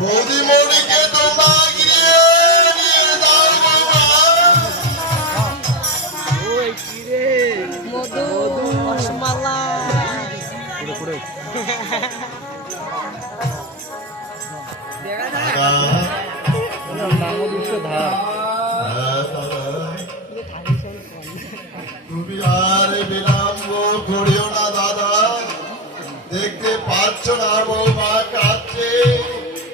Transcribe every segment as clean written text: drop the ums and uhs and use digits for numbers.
বৌদিমণিকে তোমরা গিয়ে নিয়ে যাও মধু রসমালাই তুমি আর বিলম্ব করিও না দাদা, দেখতে পাচ্ছ না বৌমা কাঁদছে।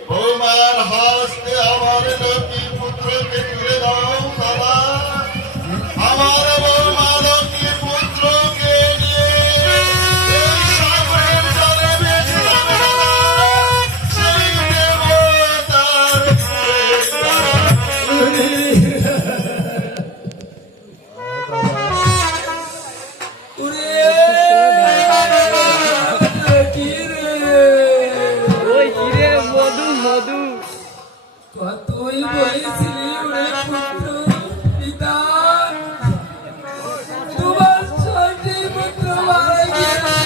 বৌমার হাসতে আমার লক্ষ্মী পুত্রকে তুলে দাও দাদা, আমার বৌমা লক্ষ্মী পুত্রকে নিয়ে এই সাগরের জলে ভেসে যাবে দাদা, সেই দেবতার তুই বলেছিলি ওরে পুত্র পিতা তোমার ছয়টি পুত্র মারা গিয়েছে।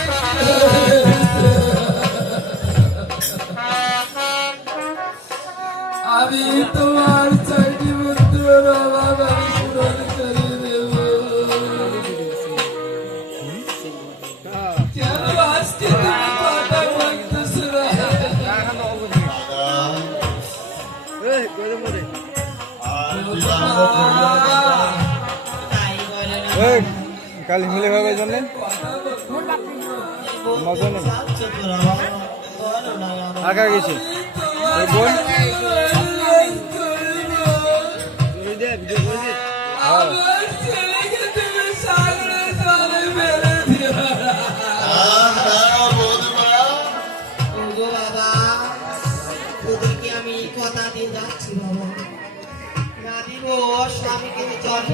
আমি তোমার ছয়টি পুত্র অভাব আমি পূরণ করে দেব। কেন আজকে তুমি কথা বলতেছ না? কালি মিলে ভাবে জানেন মজা নেই আগা গেছি বোন আমি কথা দিয়ে যাচ্ছি বাবা, না দিব স্বামীকে জল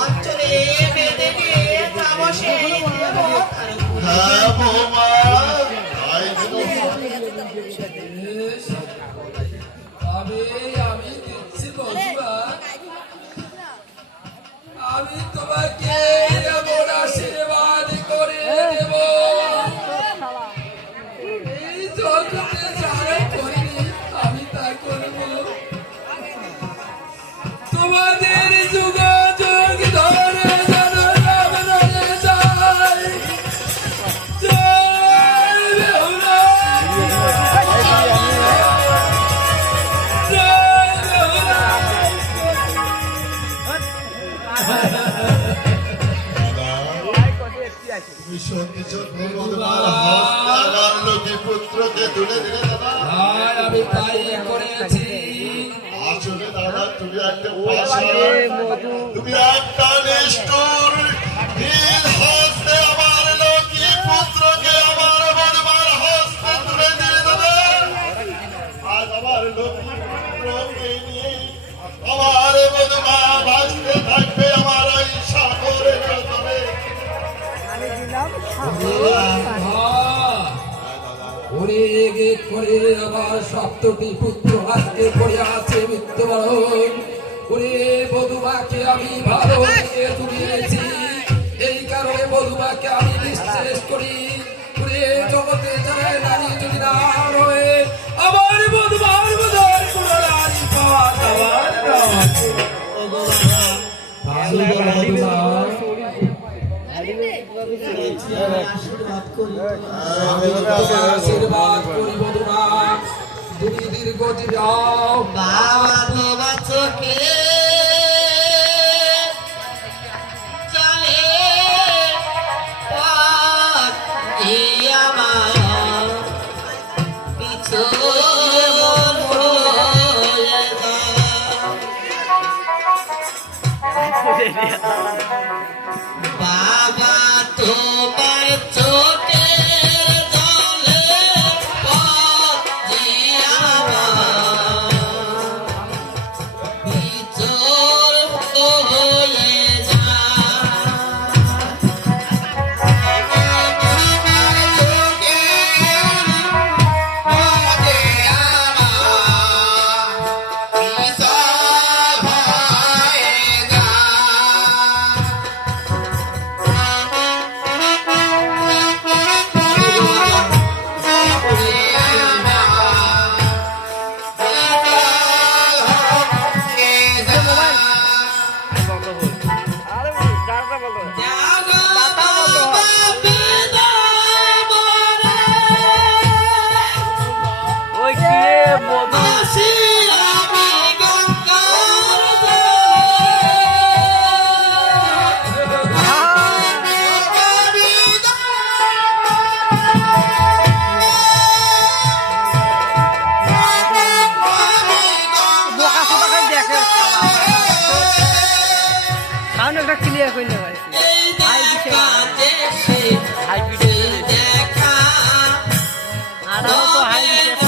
অঞ্চলে বেঁধে দিয়ে যাবো সেই আমি দিচ্ছি বন্ধুরা, আমি তোমাকে এমন আশীর্বাদ করে দেব, এই জগতে যারা করিনি আমি তা করব। তোমাদের যোগাযোগ ধরে যেন নাম রয়ে যায়। জয় বেহুলা, জয় বেহুলা। তুমি সত্যি সত্যি বৌমার হাসতে আমার লক্ষ্মী পুত্রকে তুলে দিলে দাদা। আমি তাই করেছি। আসলে দাদা তুমি একটা পাষাণ, তুমি একটা নিষ্ঠুর। নীল হস্তে আমার লক্ষ্মী পুত্রকে আমার বৌমার হস্তে তুলে দিলে দাদা। আজ আমার লক্ষ্মী পুত্রকে নিয়ে আমার বৌমা ভাসতে থাকবে আমার এই সাগরের জলে। ওরে এগে করে আমার সপ্তটি পুত্র আজকে করে আছে মৃত্যুবরণ। ওরে বধুমাকে আমি ভালো রেখে তুলিয়েছি, এই কারণে বধুমাকে আমি বিশ্বাস করি। ওরে জগতে যারা নারী যদি না রয়ে আমার বধুমার বোধহয় কোনো নারী পাওয়া যাবার নয়। আশীর্বাদ করি বধুমা, তুমি দীর্ঘজীবী হও। বাবা তোমার চোখে চলে পথ এই আমার পিছন হয়ে যায়। বাবা তোমার চোখে জলে পথ যে আমার পিছন হয়ে যায়। সাউন্ডটা ক্লিয়ার করতে পারছি এই দেখা দেশে হাই পিটে দেখা আর তো হাই পিটে